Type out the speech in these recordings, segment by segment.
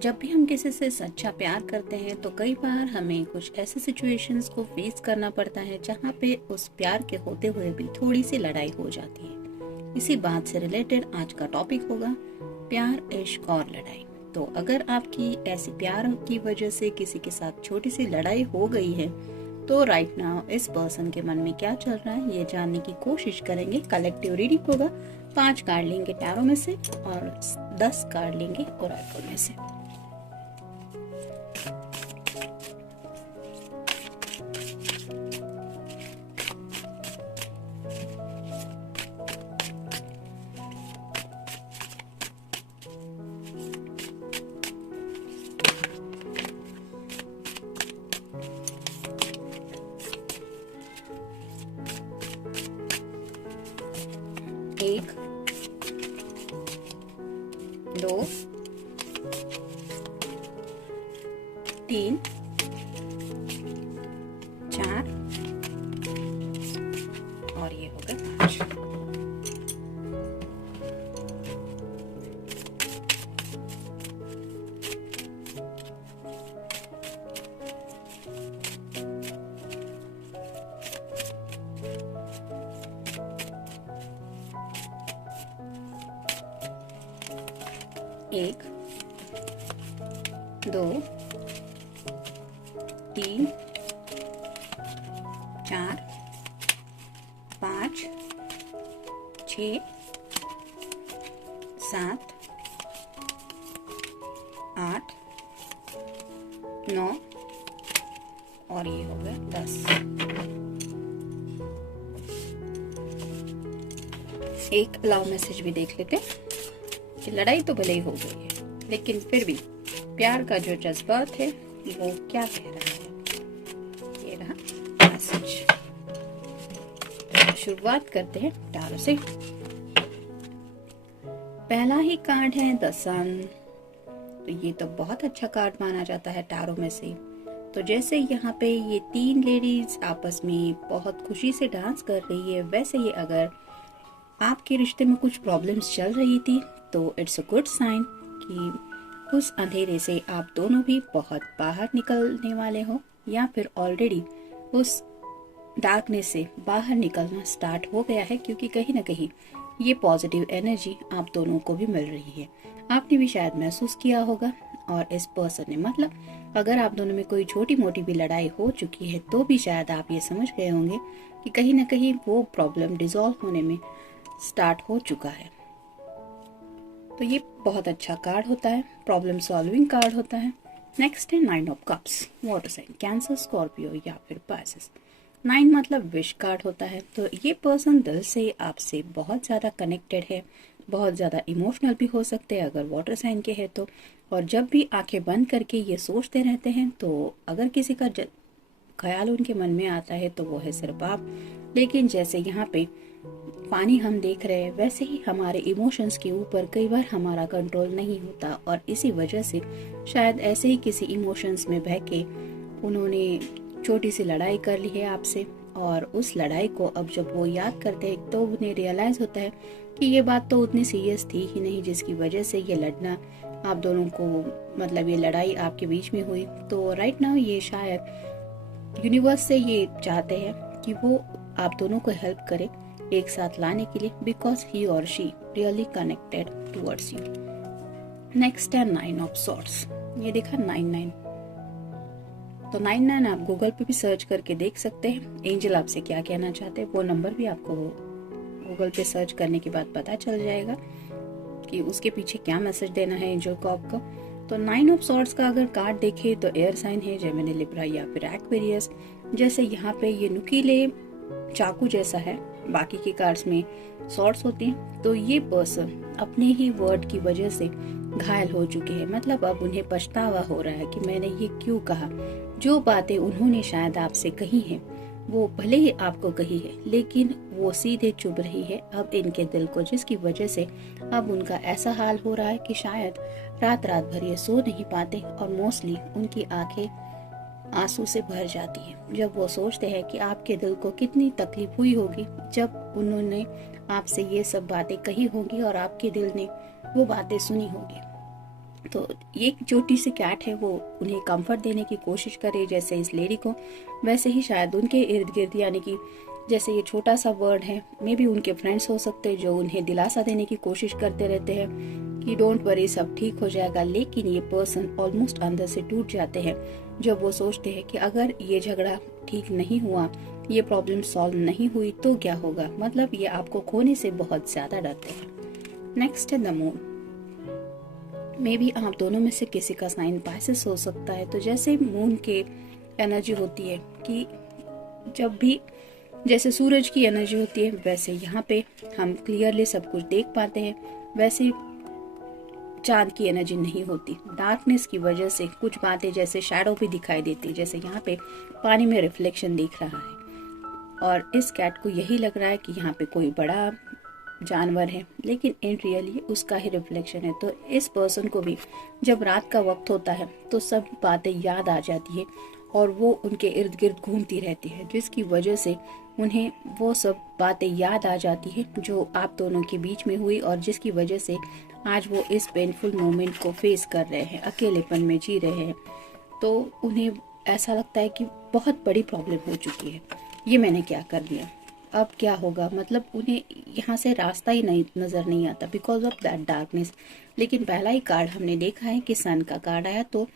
जब भी हम किसी से सच्चा प्यार करते हैं तो कई बार हमें कुछ ऐसे सिचुएशंस को फेस करना पड़ता है जहाँ पे उस प्यार के होते हुए भी थोड़ी सी लड़ाई हो जाती है। इसी बात से रिलेटेड आज का टॉपिक होगा प्यार, इश्क और लड़ाई। तो अगर आपकी ऐसी प्यार की वजह से किसी के साथ छोटी सी लड़ाई हो गई है तो राइट नाउ इस पर्सन के मन में क्या चल रहा है ये जानने की कोशिश करेंगे। कलेक्टिव रीडिंग होगा, 5 कार्ड लेंगे टैरो में से और 10 कार्ड लेंगे ओरेकल में से। एक, 2, 3, 4 और ये हो गए 5। एक, 2, 3, 4, 5, 6, 7, 8, 9 और ये हो गया 10। एक अलाउ मैसेज भी देख लेते हैं कि लड़ाई तो भले ही हो गई है लेकिन फिर भी प्यार का जो जज्बात है वो क्या कह रहा है। ये रहा मैसेज। शुरुआत करते हैं टैरो से। पहला ही कार्ड है द सन। तो ये तो बहुत अच्छा कार्ड माना जाता है टैरो में से। तो जैसे यहाँ पे ये 3 लेडीज आपस में बहुत खुशी से डांस कर रही है, वैसे ही अगर आपके रिश्ते में कुछ प्रॉब्लम्स चल रही थी तो इट्स अ गुड साइन कि उस अंधेरे से आप दोनों भी बहुत बाहर निकलने वाले हो या फिर ऑलरेडी उस डार्कनेस से बाहर निकलना स्टार्ट हो गया है, क्योंकि कहीं ना कहीं ये पॉजिटिव एनर्जी आप दोनों को भी मिल रही है। आपने भी शायद महसूस किया होगा और इस पर्सन ने, मतलब अगर आप दोनों में कोई छोटी मोटी भी लड़ाई हो चुकी है तो भी शायद आप ये समझ गए होंगे कि कहीं ना कहीं वो प्रॉब्लम डिसॉल्व होने में स्टार्ट हो चुका है। तो ये बहुत अच्छा कार्ड होता है, प्रॉब्लम सॉल्विंग कार्ड होता है। नेक्स्ट है 9 of cups, water sign, Cancer, Scorpio या फिर पाइसेस। 9 मतलब विश कार्ड होता है। तो ये पर्सन दिल से आपसे बहुत ज़्यादा कनेक्टेड है, बहुत ज़्यादा इमोशनल भी हो सकते हैं अगर वाटर साइन के है तो। और जब भी आंखें बंद करके ये सोचते रहते हैं तो अगर किसी का ख्याल उनके मन में आता है तो वो है सिर्फ आप। लेकिन जैसे यहाँ पे पानी हम देख रहे हैं वैसे ही हमारे इमोशंस के ऊपर कई बार हमारा कंट्रोल नहीं होता और इसी वजह से शायद ऐसे ही किसी इमोशंस में बह के उन्होंने छोटी सी लड़ाई कर ली है आपसे। और उस लड़ाई को अब जब वो याद करते हैं तो उन्हें रियलाइज होता है कि ये बात तो उतनी सीरियस थी ही नहीं जिसकी वजह से ये लड़ना आप दोनों को, मतलब ये लड़ाई आपके बीच में हुई। तो राइट नाउ ये शायद यूनिवर्स से ये चाहते हैं कि वो आप दोनों को हेल्प करे एक साथ लाने के लिए, बिकॉज ही और she really connected towards you. Next है 9 ऑफ सॉर्ड्स। ये देखा 9। तो 9 आप गूगल पे भी सर्च करके देख सकते हैं एंजल आपसे क्या कहना चाहते हैं। वो नंबर भी आपको गूगल पे सर्च करने के बाद पता चल जाएगा कि उसके पीछे क्या मैसेज देना है एंजल को आपको। तो 9 ऑफ सॉर्ड्स का अगर कार्ड देखे तो एयर साइन है, जेमिनी, लिब्रा या फिर एक्वेरियस। जैसे यहाँ पे ये नुकीले चाकू जैसा है, बाकी के कार्ड्स में सॉर्ड्स होते हैं। तो ये पर्सन अपने ही वर्ड की वजह से घायल हो चुके हैं, मतलब अब उन्हें पछतावा हो रहा है कि मैंने ये क्यों कहा। जो बातें उन्होंने शायद आपसे कही हैं वो भले ही आपको कही है, लेकिन वो सीधे चुभ रही है अब इनके दिल को, जिसकी वजह से अब उनका ऐसा हाल हो रहा है कि शायद रात रात भर ये सो नहीं पाते और मोस्टली उनकी आंखें आंसू से भर जाती है जब वो सोचते हैं कि आपके दिल को कितनी तकलीफ हुई होगी जब उन्होंने आपसे ये सब बातें कही होंगी और आपके दिल ने वो बातें सुनी होगी। तो ये छोटी सी कैट है, वो उन्हें कंफर्ट देने की कोशिश करे जैसे इस लेडी को, वैसे ही शायद उनके इर्द गिर्द, यानी कि जैसे ये छोटा सा वर्ड है, मे बी उनके फ्रेंड्स हो सकते हैं जो उन्हें दिलासा देने की कोशिश करते रहते हैं कि डोंट वरी, सब ठीक हो जाएगा। लेकिन ये पर्सन ऑलमोस्ट अंदर से टूट जाते हैं जब वो सोचते हैं कि अगर ये झगड़ा ठीक नहीं हुआ, ये प्रॉब्लम सॉल्व नहीं हुई तो क्या होगा। मतलब ये आपको खोने से बहुत ज्यादा डरते हैं। नेक्स्ट है द मून। मे बी आप दोनों में से किसी का साइन पाइसेस हो सकता है। तो जैसे मून के एनर्जी होती है कि जब भी जैसे सूरज की एनर्जी होती है, वैसे यहाँ पे हम क्लियरली सब कुछ देख पाते हैं, वैसे चांद की एनर्जी नहीं होती। डार्कनेस की वजह से कुछ बातें जैसे शैडो भी दिखाई देती, जैसे यहाँ पे पानी में रिफ्लेक्शन दिख रहा है और इस कैट को यही लग रहा है कि यहाँ पे कोई बड़ा जानवर है, लेकिन इन रियली उसका ही रिफ्लेक्शन है। तो इस पर्सन को भी जब रात का वक्त होता है तो सब बातें याद आ जाती है और वो उनके इर्द गिर्द घूमती रहती है, जिसकी वजह से उन्हें वो सब बातें याद आ जाती है जो आप दोनों के बीच में हुई और जिसकी वजह से आज वो इस पेनफुल मोमेंट को फेस कर रहे हैं, अकेलेपन में जी रहे हैं। तो उन्हें ऐसा लगता है कि बहुत बड़ी प्रॉब्लम हो चुकी है, ये मैंने क्या कर दिया, अब क्या होगा। मतलब उन्हें यहाँ से रास्ता ही नहीं नजर नहीं आता बिकॉज ऑफ दैट डार्कनेस। लेकिन पहला ही कार्ड हमने देखा है कि सन का कार्ड आया, तो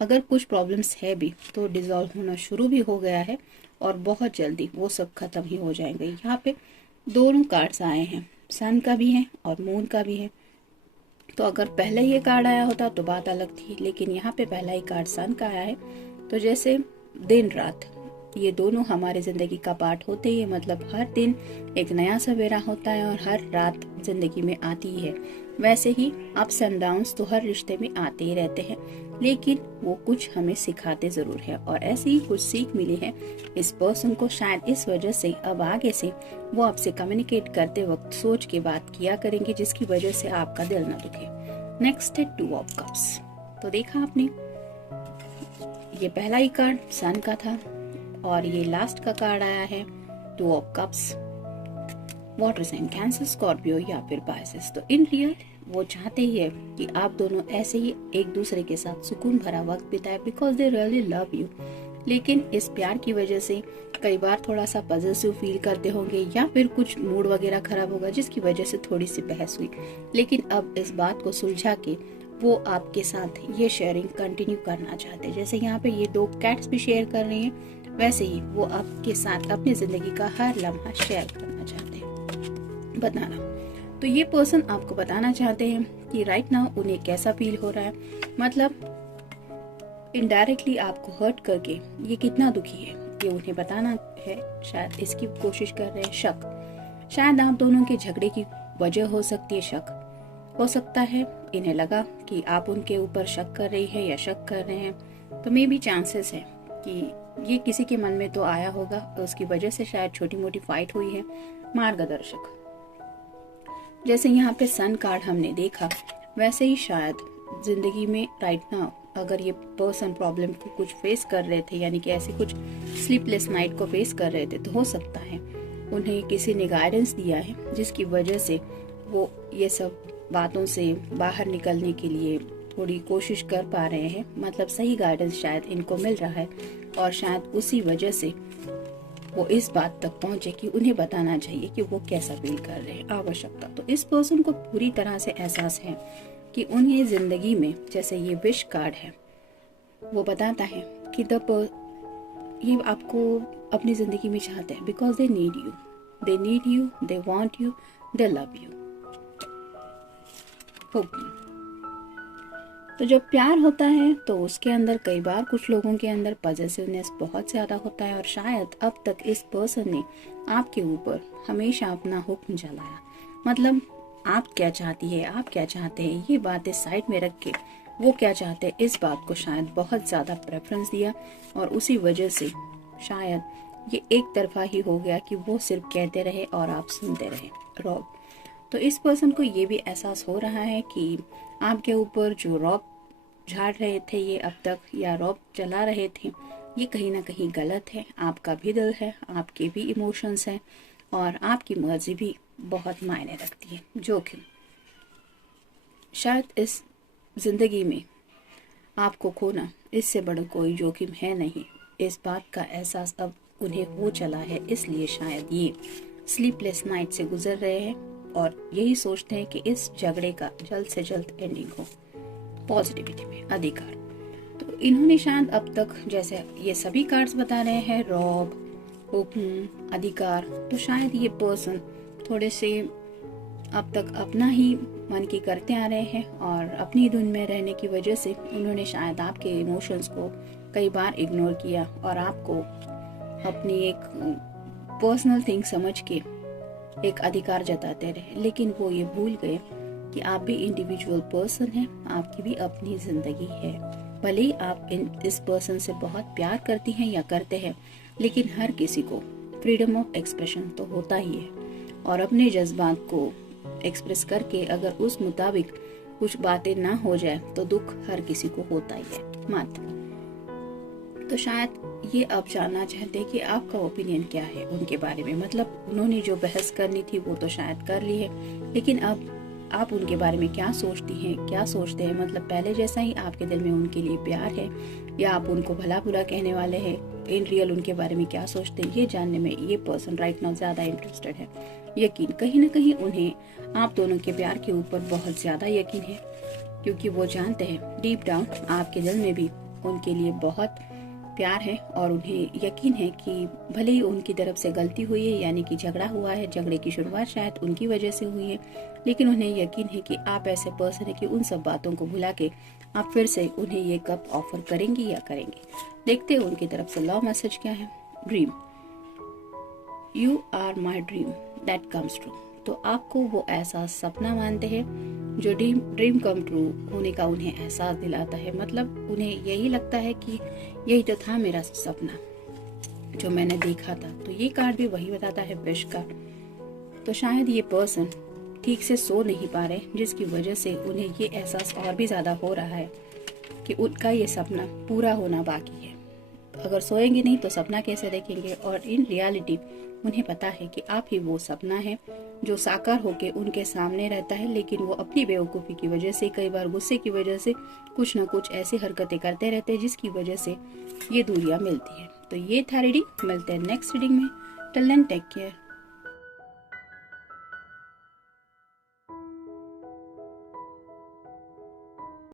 अगर कुछ प्रॉब्लम्स है भी तो डिसॉल्व होना शुरू भी हो गया है और बहुत जल्दी वो सब खत्म ही हो जाएंगे। यहाँ पे दोनों कार्ड्स आए हैं, सन का भी है और मून का भी है। तो अगर पहले ये कार्ड आया होता तो बात अलग थी, लेकिन यहाँ पे पहला ही कार्ड सन का आया है। तो जैसे दिन रात ये दोनों हमारे जिंदगी का पार्ट होते ही, मतलब हर दिन एक नया सवेरा होता है और हर रात जिंदगी में आती ही है। वैसे ही अप्स एंड डाउन्स तो हर रिश्ते में आते ही रहते हैं, लेकिन वो कुछ हमें सिखाते जरूर है और ऐसी ही कुछ सीख मिली है इस पर्सन को। शायद इस वजह से अब आगे से वो आपसे कम्युनिकेट करते वक्त सोच के बात किया करेंगे, जिसकी वजह से आपका दिल ना दुखे। नेक्स्ट है 2 ऑफ कप्स। तो देखा आपने, ये पहला ही कार्ड सन का था और ये लास्ट का कार्ड आया है 2 of cups. Water sign Cancer, Scorpio या फिर पाइसेस। तो इन रियल वो चाहते ही है कि आप दोनों ऐसे ही एक दूसरे के साथ सुकून भरा वक्त बिताए because they really love you. लेकिन इस प्यार की वजह से कई बार थोड़ा सा पॉजिटिव फील करते होंगे या फिर कुछ मूड वगैरह खराब होगा, जिसकी वजह से थोड़ी सी बहस हुई। लेकिन अब इस बात को सुलझा के वो आपके साथ ये शेयरिंग कंटिन्यू करना चाहते हैं। जैसे यहाँ पे ये 2 कैट्स भी शेयर कर रही हैं, वैसे ही वो आपके साथ अपनी जिंदगी का हर लम्हा शेयर करना चाहते हैं। बताना, तो ये पर्सन आपको बताना चाहते हैं कि राइट नाउ उन्हें कैसा फील हो रहा है, मतलब इनडायरेक्टली आपको हर्ट करके ये कितना दुखी है ये उन्हें बताना है। शायद इसकी कोशिश कर रहे हैं। शक, शायद आप दोनों के झगड़े की वजह हो सकती है शक। हो सकता है इन्हें लगा कि आप उनके ऊपर शक कर रही है या शक कर रहे हैं। तो मे बी चांसेस है कि ये किसी के मन में तो आया होगा, तो उसकी वजह से शायद छोटी मोटी फाइट हुई है। मार्गदर्शक, जैसे यहाँ पे सन कार्ड हमने देखा, वैसे ही शायद जिंदगी में राइट नाउ अगर ये पर्सन प्रॉब्लम को कुछ फेस कर रहे थे, यानी कि ऐसे कुछ स्लीपलेस नाइट को फेस कर रहे थे, तो हो सकता है उन्हें किसी ने गाइडेंस दिया है जिसकी वजह से वो ये सब बातों से बाहर निकलने के लिए थोड़ी कोशिश कर पा रहे हैं। मतलब सही गाइडेंस शायद इनको मिल रहा है और शायद उसी वजह से वो इस बात तक पहुंचे कि उन्हें बताना चाहिए कि वो कैसा फील कर रहे हैं। आवश्यकता, तो इस पर्सन को पूरी तरह से एहसास है कि उन्हें जिंदगी में, जैसे ये विश कार्ड है, वो बताता है कि ये आपको अपनी जिंदगी में चाहते हैं because they need you, they want you, they love you. तो जब प्यार होता है तो उसके अंदर कई बार कुछ लोगों के अंदर पॉजिटिवनेस बहुत ज्यादा होता है और शायद अब तक इस पर्सन ने आपके ऊपर हमेशा अपना हुक्म चलाया। मतलब आप क्या चाहती है, आप क्या चाहते हैं, ये बातें साइड में रख के वो क्या चाहते हैं इस बात को शायद बहुत ज्यादा प्रेफरेंस दिया और उसी वजह से शायद ये एक तरफा ही हो गया कि वो सिर्फ कहते रहे और आप सुनते रहे। रॉब, तो इस पर्सन को ये भी एहसास हो रहा है कि आपके ऊपर जो रॉब झाड़ रहे थे ये अब तक, या रॉब चला रहे थे, ये कहीं ना कहीं गलत है। आपका भी दिल है, आपके भी इमोशंस हैं, और आपकी मर्जी भी बहुत मायने रखती है। जोखिम, शायद इस जिंदगी में आपको खोना इससे बड़ा कोई जोखिम है नहीं। इस बात का एहसास अब उन्हें हो चला है, इसलिए शायद ये स्लीपलेस नाइट से गुजर रहे हैं और यही सोचते हैं कि इस झगड़े का जल्द से जल्द एंडिंग हो। पॉजिटिविटी में अधिकार, तो इन्होंने शायद अब तक जैसे ये सभी कार्ड्स बता रहे हैं, रॉब, हुक्म, अधिकार, तो शायद ये पर्सन थोड़े से अब तक अपना ही मन की करते आ रहे हैं और अपनी धुन में रहने की वजह से उन्होंने शायद आपके इमोशंस को कई बार इग्नोर किया और आपको अपनी एक पर्सनल थिंग समझ के एक अधिकार जताते रहे। लेकिन वो ये भूल गए कि आप भी इंडिविजुअल पर्सन हैं, आपकी भी अपनी जिंदगी है। भले ही आप इस पर्सन से बहुत प्यार करती हैं या करते हैं, लेकिन हर किसी को फ्रीडम ऑफ एक्सप्रेशन तो होता ही है, और अपने जज्बात को एक्सप्रेस करके अगर उस मुताबिक कुछ बातें ना हो जाए तो दुख हर किसी को होता ही है। मत, तो शायद ये अब जानना चाहते हैं कि आपका ओपिनियन क्या है उनके बारे में। मतलब उन्होंने जो बहस करनी थी वो तो शायद कर ली है, लेकिन अब आप उनके बारे में क्या सोचती हैं, क्या सोचते हैं? मतलब पहले जैसा ही आपके दिल में उनके लिए प्यार है, या आप उनको भला बुरा कहने वाले हैं? इन रियल उनके बारे में क्या सोचते हैं, ये जानने में ये पर्सन राइट नाउ ज्यादा इंटरेस्टेड है। यकीन, कहीं ना कहीं उन्हें आप दोनों के प्यार के ऊपर बहुत ज्यादा यकीन है, क्योंकि वो जानते हैं डीप डाउन आपके दिल में भी उनके लिए बहुत प्यार है, और उन्हें यकीन है कि भले ही उनकी तरफ से गलती हुई है, यानी कि झगड़ा हुआ है, झगड़े की शुरुआत शायद उनकी वजह से हुई है, लेकिन उन्हें यकीन है कि आप ऐसे पर्सन है कि उन सब बातों को भुला के आप फिर से उन्हें ये कप ऑफर करेंगी या करेंगे। देखते हैं उनकी तरफ से लव मैसेज क्या है। Dream, you are my dream that comes true, तो आपको वो ऐसा सपना मानते हैं जो ड्रीम कम ट्रू होने का उन्हें एहसास दिलाता है। मतलब उन्हें यही लगता है कि यही तो था मेरा सपना जो मैंने देखा था। तो ये कार्ड भी वही बताता है, विश का। तो शायद ये पर्सन ठीक से सो नहीं पा रहे, जिसकी वजह से उन्हें ये एहसास और भी ज्यादा हो रहा है कि उनका ये सपना पूरा होना बाकी है। अगर सोएंगे नहीं तो सपना कैसे देखेंगे? और इन रियलिटी उन्हें पता है कि आप ही वो सपना है जो साकार होके उनके सामने रहता है, लेकिन वो अपनी बेवकूफ़ी की वजह से, कई बार गुस्से की वजह से कुछ ना कुछ ऐसी हरकतें करते रहते हैं जिसकी वजह से ये दूरियां मिलती है। तो ये था रीडिंग, मिलते हैं नेक्स्ट रीडिंग में। Till then take care.